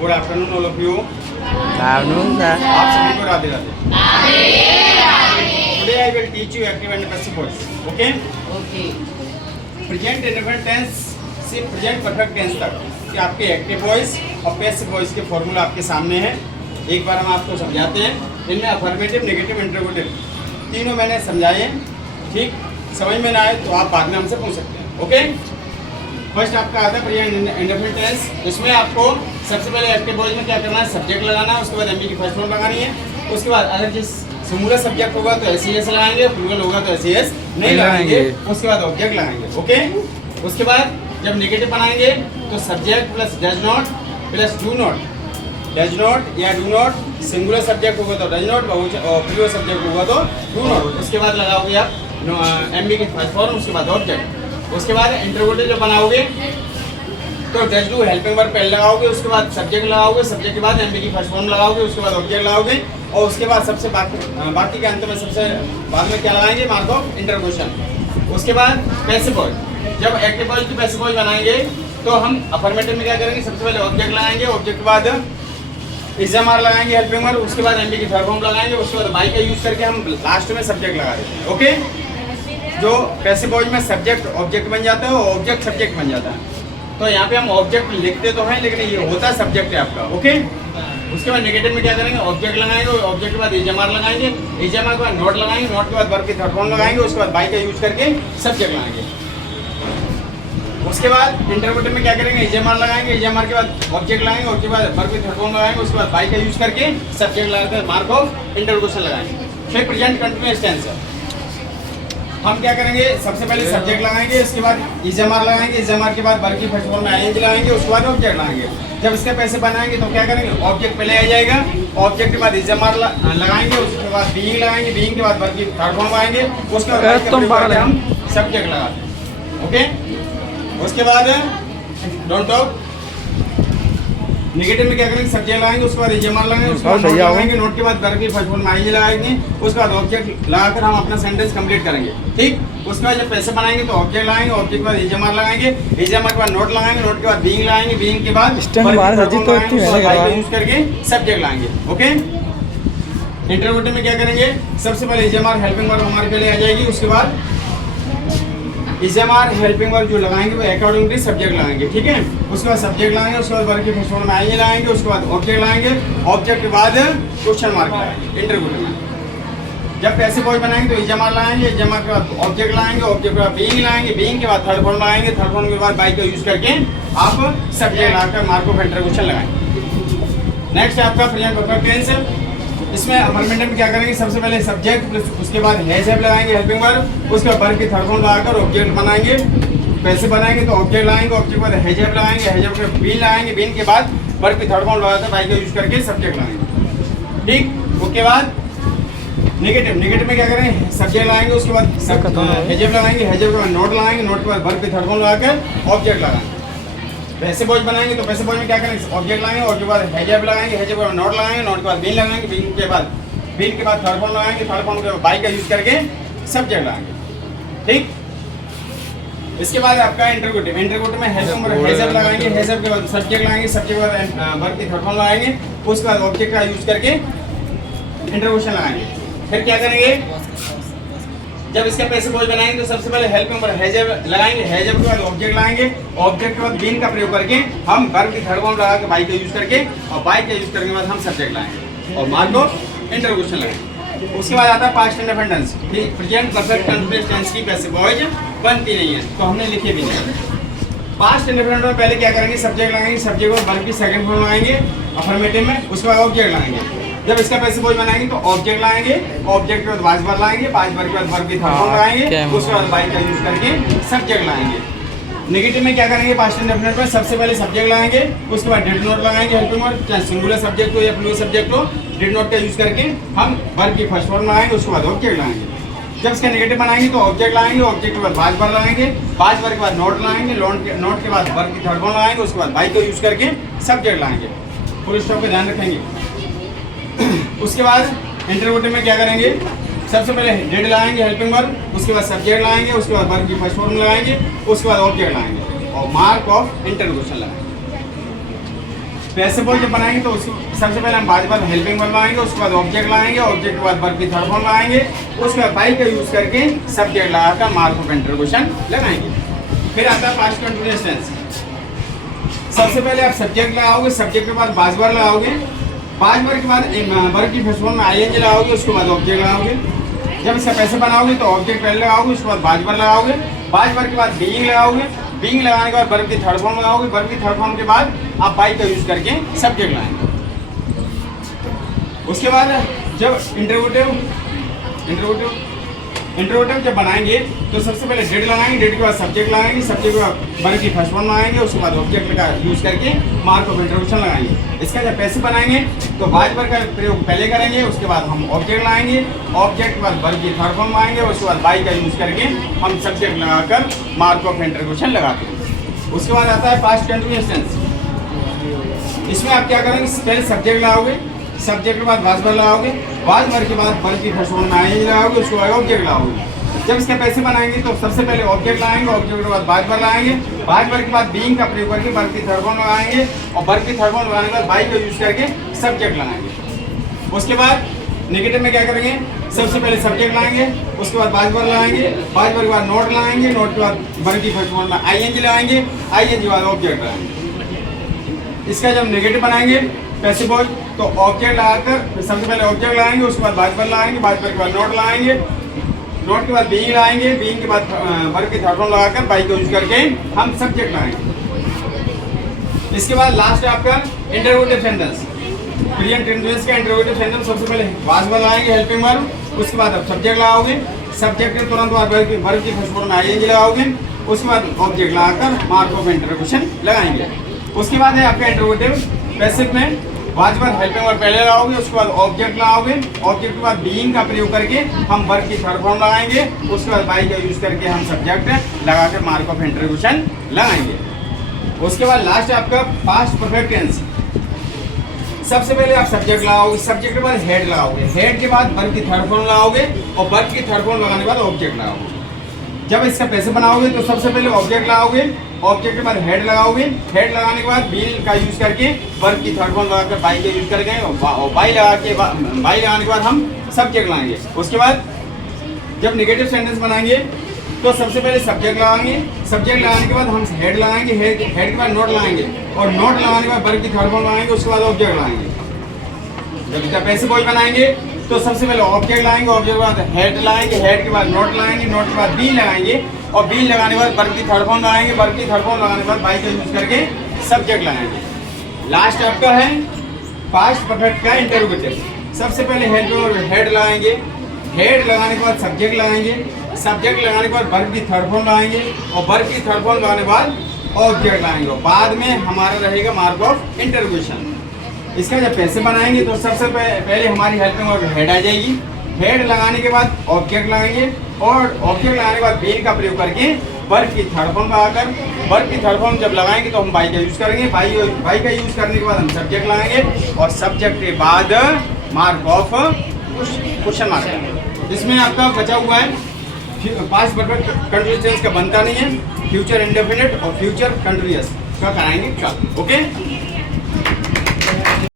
Good afternoon all of you. Afternoon sir. आप सभी को Radhe Radhe. Today I will teach you active and passive voice. Okay okay. Present indefinite tense से present perfect tense तक कि आपके active voice और passive voice के formula आपके सामने है। एक बार हम आपको समझाते हैं। इनमें अफर्मेटिव, नेगेटिव, इंटरोगेटिव तीनों मैंने समझाए। ठीक, समझ में ना आए तो आप बाद में हमसे पूछ सकते हैं। ओके, फर्स्ट आपका आता है प्रेजेंट इंडेफिनिट टेंस। इसमें आपको सबसे पहले एक्टिव वॉइस में क्या करना है, सब्जेक्ट लगाना है। उसके बाद एमबी की फर्स्ट फॉर्म लगानी है। उसके बाद अगर जिस सिंगुलर सब्जेक्ट होगा तो एस लगाएंगे, प्लूरल होगा तो एस नहीं लगाएंगे। उसके बाद ऑब्जेक्ट लगाएंगे। ओके, उसके बाद जब नेगेटिव बनाएंगे तो subject plus does not plus do not, does not या डू नॉट, सिंगुलर सब्जेक्ट होगा तो डज नॉट और प्लूरल सब्जेक्ट होगा तो डू नॉट। उसके बाद लगाओगे आप एमबी की फर्स्ट फॉर्म, उसके बाद ऑब्जेक्ट। उसके बाद इंटरोगेटिव जब बनाओगे तो डज डू हेल्पिंग वर्ब पहले लगाओगे, उसके बाद सब्जेक्ट लगाओगे, सब्जेक्ट के बाद एमबी की फर्स्ट फॉर्म लगाओगे, उसके बाद ऑब्जेक्ट लगाओगे और उसके बाद सबसे बाकी के अंत में सबसे बाद में क्या लगाएंगे, मार्क ऑफ इंटरोगेशन। उसके बाद पैसिव वॉइस, जब एक्टिव वॉइस की पैसिव वॉइस बनाएंगे तो हम अफर्मेटिव में क्या करेंगे, सबसे पहले ऑब्जेक्ट लगाएंगे, ऑब्जेक्ट के बाद इज़ामार लगाएंगे हेल्पिंग वर्ब, उसके बाद एमबी की थर्ड फॉर्म लगाएंगे, उसके बाद बाई का यूज करके हम लास्ट में सब्जेक्ट लगा देते हैं। ओके, जो पैसिव वॉइस में सब्जेक्ट ऑब्जेक्ट बन जाता है और ऑब्जेक्ट सब्जेक्ट बन जाता है। तो यहाँ पे हम ऑब्जेक्ट लिखते तो हैं लेकिन ये होता है सब्जेक्ट है आपका। ओके, उसके बाद नेगेटिव में क्या करेंगे, ऑब्जेक्ट लगाएंगे, ऑब्जेक्ट के बाद इज़ामार लगाएंगे, इज़ामार के बाद नोट लगाएंगे, नोट के बाद वर्ब की थर्ड फॉर्म लगाएंगे, उसके बाद बाई का यूज करके सब्जेक्ट लगाएंगे। उसके बाद इंटरोगेटिव में क्या करेंगे, इज़ामार लगाएंगे, इज़ामार के बाद ऑब्जेक्ट लगाएंगे, उसके बाद वर्ब की थर्ड फॉर्म लगाएंगे, उसके बाद बाई का यूज करके सब्जेक्ट लगाकर मार्क ऑफ इंटरोगेशन लगाएंगे। फिर प्रेजेंट कंटिन्यूअस टेंस हम क्या करेंगे, सबसे पहले सब्जेक्ट लगाएंगे, इसके बाद इज़ामार लगाएंगे, इज़ामार के बाद वर्ब की फर्स्ट फॉर्म में आईएनजी लगाएंगे, उसके बाद ऑब्जेक्ट लगाएंगे। जब इसके पैसे बनाएंगे तो क्या करेंगे, ऑब्जेक्ट पहले आ जाएगा, ऑब्जेक्ट के बाद इज़ामार लगाएंगे, उसके बाद बीइंग लगाएंगे, बीइंग के बाद वर्ब की थर्ड फॉर्म लगाएंगे, उसके बाद हम सब्जेक्ट लगाते हैं। ओके, उसके बाद डोंट टॉक नेगेटिव में क्या करेंगे, सब्जेक्ट लगाएंगे, उसके बाद इज़ामार लगाएंगे, उसके बाद नोट लगाएंगे, नोट के बाद वर्ब की फर्स्ट फॉर्म में आईएनजी लगाएंगे, उसके बाद ऑब्जेक्ट लगाकर हम अपना सेंटेंस कंप्लीट करेंगे। ठीक, उसके बाद जब पैसे बनाएंगे तो ऑब्जेक्ट लगाएंगे, ऑब्जेक्ट के बाद इज़ामार लगाएंगे, इज़ामार के बाद नोट लगाएंगे, नोट के बाद बीइंग लगाएंगे, बीइंग के बाद यूज करके सब्जेक्ट लगाएंगे। ओके, इंटरोगेटिव में क्या करेंगे, सबसे पहले इज़ामार हेल्पिंग वर्ब हमारे पहले आ जाएगी, उसके बाद इज़ामार हेल्पिंग वर्ब जो लगाएंगे वो अकॉर्डिंगली सब्जेक्ट लगाएंगे। ठीक है, उसके बाद सब्जेक्ट लगाएंगे, उसके बाद वर्ब की फर्स्ट फॉर्म में आईएनजी लगाएंगे, उसके बाद ऑब्जेक्ट लगाएंगे, ऑब्जेक्ट के बाद क्वेश्चन मार्क लगाएंगे। इंटरोगेटिव में जब पैसिव वॉइस बनाएंगे तो इज़ामार लगाएंगे, इज़ामार के बाद ऑब्जेक्ट लगाएंगे, ऑब्जेक्ट के बाद बीइंग लगाएंगे, बीइंग के बाद थर्ड फॉर्म लगाएंगे, थर्ड फॉर्म के बाद बाई का यूज करके आप सब्जेक्ट लगाकर मार्क ऑफ इंटरोगेशन लगाएंगे। नेक्स्ट है आपका प्रेजेंट परफेक्ट टेंस। इसमें अफर्मेटिव में क्या करेंगे, सबसे पहले सब्जेक्ट प्लस उसके बाद हैज हैव लगाएंगे हेल्पिंग वर्ब, उसके बाद वर्ब की थर्ड फॉर्म लगाकर ऑब्जेक्ट बनाएंगे। पैसे बनाएंगे तो ऑब्जेक्ट लगाएंगे, ऑब्जेक्ट के बाद हैज हैव लगाएंगे, हैज हैव के बीन लगाएंगे, बीन के बाद वर्ब की थर्ड फॉर्म लगाकर बाई का यूज करके सब्जेक्ट लगाएंगे। ठीक, उसके बाद नेगेटिव, नेगेटिव में क्या करेंगे, सब्जेक्ट लगाएंगे, उसके बाद हैज हैव लगाएंगे, हैज हैव के बाद नोट लगाएंगे, नोट के बाद वर्ब की थर्ड फॉर्म लगाकर ऑब्जेक्ट लगाएंगे। पैसे वॉइस बनाएंगे तो पैसे वॉइस में क्या करेंगे, ऑब्जेक्ट लगाएंगे, ऑब्जेक्ट के बाद हैज हैव लगाएंगे, हैज हैव के बाद नोट लगाएंगे, नोट के बाद बीन लगाएंगे, बीन के बाद थर्ड फॉर्म लगाएंगे, थर्ड फॉर्म के बाद बाई का यूज करके सब्जेक्ट लगाएंगे। ठीक, इसके बाद आपका इंटरोगेटिव, इंटरोगेटिव में हैज हैव लगाएंगे, हैज हैव के बाद सब्जेक्ट लगाएंगे, सब्जेक्ट के बाद वर्ब की थर्ड फॉर्म लगाएंगे, उसके बाद ऑब्जेक्ट का यूज करके इंटरोगेशन लगाएंगे। फिर क्या करेंगे, जब इसका पैसे वॉइस बनाएंगे तो सबसे पहले हेल्पिंग वर्ब हैज हैव लगाएंगे, हैज हैव के बाद ऑब्जेक्ट लगाएंगे, ऑब्जेक्ट के बाद बीन का प्रयोग करके हम वर्ब की थर्ड फॉर्म लगा के बाई का यूज करके और बाई का यूज करने के बाद हम सब्जेक्ट लाएंगे और मार्क ऑफ इंटरोगेशन लगाएंगे। उसके बाद आता है past indefinite tense. Present perfect continuous tense की पैसे वॉइस बनती नहीं है तो हमने लिखे भी नहीं। पास्ट इंडेफिनिट में पहले क्या करेंगे, सब्जेक्ट लगाएंगे, सब्जेक्ट को वर्ब की सेकंड फॉर्म लगाएंगे अफर्मेटिव में, उसके बाद ऑब्जेक्ट लगाएंगे। जब इसका पैसे वॉइस बनाएंगे तो ऑब्जेक्ट लाएंगे, ऑब्जेक्ट के बाद वाज वर्ब लाएंगे, वाज वर्ब के बाद वर्ब की थर्ड फॉर्म लगाएंगे, उसके बाद बाई का यूज करके सब्जेक्ट लाएंगे। नेगेटिव में क्या करेंगे, पास्ट इंडेफिनिट में सबसे पहले सब्जेक्ट लगाएंगे, उसके बाद डिड नॉट लगाएंगे हेल्पिंग वर्ब, चाहे सिंगुलर सब्जेक्ट हो या प्लूरल सब्जेक्ट हो, डिड नॉट का यूज करके हम वर्ब की फर्स्ट फॉर्म लगाएंगे, उसके बाद ऑब्जेक्ट लगाएंगे। जब इसका नेगेटिव बनाएंगे तो ऑब्जेक्ट लगाएंगे, ऑब्जेक्ट के बाद वाज वर्ब लगाएंगे, वाज वर्ब के बाद नोट लगाएंगे, नोट के बाद वर्ब की थर्ड फॉर्म लगाएंगे, उसके बाद बाई का यूज करके सब्जेक्ट लाएंगे। फुल स्टॉप का ध्यान रखेंगे। उसके बाद इंटरोगेटिव में क्या करेंगे, सबसे पहले डिड लगाएंगे हेल्पिंग वर्ब, उसके बाद सब्जेक्ट लगाएंगे, उसके बाद वर्ब की फर्स्ट फॉर्म लगाएंगे, उसके बाद ऑब्जेक्ट लगाएंगे और मार्क ऑफ इंटरोगेशन लगाएंगे। पैसिव वॉइस जब बनाएंगे तो उसको सबसे पहले हम बाद में हेल्पिंग वर्ब लाएंगे, उसके बाद ऑब्जेक्ट लाएंगे, ऑब्जेक्ट के बाद वर्ब की थर्ड फॉर्म लाएंगे, उसके बाद बाई का यूज करके सब्जेक्ट लगाकर मार्क ऑफ इंटररोगेशन लगाएंगे। फिर आता है पास्ट कंटीन्यूअस टेंस। सबसे पहले आप सब्जेक्ट लगाओगे, सब्जेक्ट के बाद बाज वर्ब लगाओगे, बाज वर्ब के बाद वर्ब की फर्स्ट फॉर्म में आईएनजी लगाओगे, उसके बाद ऑब्जेक्ट लगाओगे। जब इसका पैसे बनाओगे तो ऑब्जेक्ट पहले लगाओगे, उसके बाद बाज वर्ब लगाओगे, बाज वर्ब के बाद बीइंग लगाओगे, बीइंग लगाने के बाद वर्ब की थर्ड फॉर्म लगाओगे, वर्ब की थर्ड फॉर्म के बाद आप बाई का यूज करके सब्जेक्ट लगाएंगे। उसके बाद जब इंट्रोगेटिव जब बनाएंगे तो सबसे पहले डेट लगाएंगे, डेट के बाद सब्जेक्ट लगाएंगे, सब्जेक्ट के बाद वर्ब की फर्स्ट फॉर्म लगाएंगे, उसके बाद ऑब्जेक्ट का यूज करके मार्क ऑफ इंट्रोडक्शन लगाएंगे। इसका जब पैसे बनाएंगे तो बाज वर्ब का प्रयोग पहले करेंगे, उसके बाद हम ऑब्जेक्ट लाएंगे, ऑब्जेक्ट के बाद वर्ब की थर्ड फॉर्म लाएंगे, उसके बाद बाई का यूज करके हम सब्जेक्ट लगाकर मार्क ऑफ इंट्रोडक्शन लगाते हैं। उसके बाद आता है पास्ट कंटीन्यूअस टेंस। इसमें आप क्या करेंगे, पहले सब्जेक्ट लगाओगे, सब्जेक्ट के बाद बाज वर्ब लगाओगे, बाज वर्ब के बाद वर्ब की फर्स्ट फॉर्म में आईएनजी लगाओगे, उसके बाद ऑब्जेक्ट लगाओगे। जब इसके पैसे बनाएंगे तो सबसे पहले ऑब्जेक्ट लाएंगे, ऑब्जेक्ट के बाद बाज वर्ब लाएंगे, बाज वर्ब के बाद बीइंग का प्रयोग करके वर्ब की थर्ड फॉर्म लगाएंगे और वर्ब की थर्ड फॉर्म लगाने के बाद बाई का यूज करके सब्जेक्ट लगाएंगे। उसके बाद नेगेटिव में क्या करेंगे, सबसे पहले सब्जेक्ट लाएंगे, उसके बाद बाज वर्ब लगाएंगे, बाज वर्ब के बाद नोट लगाएंगे, नोट के बाद वर्ब की फर्स्ट फॉर्म में आईएनजी लगाएंगे, आईएनजी के बाद ऑब्जेक्ट लगाएंगे। इसका जब नेगेटिव बनाएंगे पैसिव वॉइस तो ऑब्जेक्ट लगाकर सबसे पहले ऑब्जेक्ट लगाएंगे, उसके बाद बाज वर्ब लगाएंगे, बाज वर्ब के बाद नोट लगाएंगे, नोट के बाद बीइंग लाएंगे, बीइंग के बाद वर्ब की थर्ड फॉर्म लगाकर बाई को यूज करके हम सब्जेक्ट लगाएंगे। इसके बाद लास्ट है आपका इंटरोगेटिव सेंटेंस। प्रेजेंट टेंस का इंटरोगेटिव सेंटेंस सबसे पहले बाज वर्ब लगाएंगे, हेल्पिंग वर्ब, उसके बाद आप सब्जेक्ट लगाओगे, सब्जेक्ट के तुरंत बाद वर्ब की फर्स्ट फॉर्म में आईएनजी लगाओगे, उसके बाद ऑब्जेक्ट लगाकर मार्क ऑफ इंटरोगेशन लगाएंगे। उसके बाद है आपका इंटरोगेटिव पैसिव में बाज वर्ब हेल्पिंग वर्ब पहले लगाओगे, उसके बाद ऑब्जेक्ट लगाओगे, ऑब्जेक्ट के बाद बीइंग का प्रयोग करके हम वर्ब की थर्ड फॉर्म लगाएंगे, उसके बाद बाई का यूज करके हम सब्जेक्ट लगाकर मार्क ऑफ इंटरोगेशन लगाएंगे। उसके बाद लास्ट है आपका पास्ट परफेक्ट टेंस। सबसे पहले आप सब्जेक्ट लगाओगे, सब्जेक्ट के बाद हेड लगाओगे, हेड के बाद वर्ब की थर्ड फॉर्म लगाओगे और वर्ब की थर्ड फॉर्म लगाने के बाद ऑब्जेक्ट लगाओगे। जब इसका पैसे बनाओगे तो सबसे पहले ऑब्जेक्ट लगाओगे, ऑब्जेक्ट के बाद हेड लगाओगे, हेड लगाने के बाद बीइंग का यूज करके वर्ब की थर्ड फॉर्म लगाकर बाई का यूज करके और बाई लगाने के बाद हम सब्जेक्ट लगाएंगे। उसके बाद जब नेगेटिव सेंटेंस बनाएंगे तो सबसे पहले सब्जेक्ट लगाएंगे, सब्जेक्ट लगाने के बाद हम हेड लगाएंगे, हेड के बाद नोट लगाएंगे और नोट लगाने के बाद वर्ब की थर्ड फॉर्म लगाएंगे, उसके बाद ऑब्जेक्ट लगाएंगे। जब इसका पैसे वॉइस बनाएंगे तो सबसे पहले ऑब्जेक्ट लाएंगे, ऑब्जेक्ट के बाद हेड लाएंगे, हेड के बाद नोट लाएंगे, नोट के बाद बी लगाएंगे और बी लगाने के बाद वर्ब की थर्ड फॉर्म लगाएंगे, वर्ब की थर्ड फॉर्म लगाने के बाद बाई का यूज करके सब्जेक्ट लगाएंगे। लास्ट आपका है पास्ट परफेक्ट का इंटरोगेटिव। सबसे पहले हेड लगाएंगे, हेड लगाने के बाद सब्जेक्ट लगाएंगे, सब्जेक्ट लगाने के बाद वर्ब की थर्ड फॉर्म लगाएंगे और वर्ब की थर्ड फॉर्म लगाने के बाद ऑब्जेक्ट लगाएंगे और बाद में हमारा रहेगा मार्क ऑफ इंटरोगेशन। इसका जब पैसे बनाएंगे तो सबसे पहले हमारी हेल्पिंग वर्ब हेड आ जाएगी, हेड लगाने के बाद ऑब्जेक्ट लगाएंगे और ऑब्जेक्ट लगाने के बाद बीइंग का प्रयोग करके वर्ब की थर्ड फॉर्म लगाकर वर्ब की थर्ड फॉर्म जब लगाएंगे तो हम बाई का यूज करेंगे, बाई का यूज करने के बाद हम सब्जेक्ट लगाएंगे और सब्जेक्ट के बाद मार्क ऑफ क्वेश्चन मार्क। इसमें आपका बचा हुआ है पास्ट परफेक्ट कंटीन्यूअस टेंस का बनता नहीं है, फ्यूचर इंडेफिनिट और फ्यूचर कंटीन्यूअस का कराएंगे कल। ओके।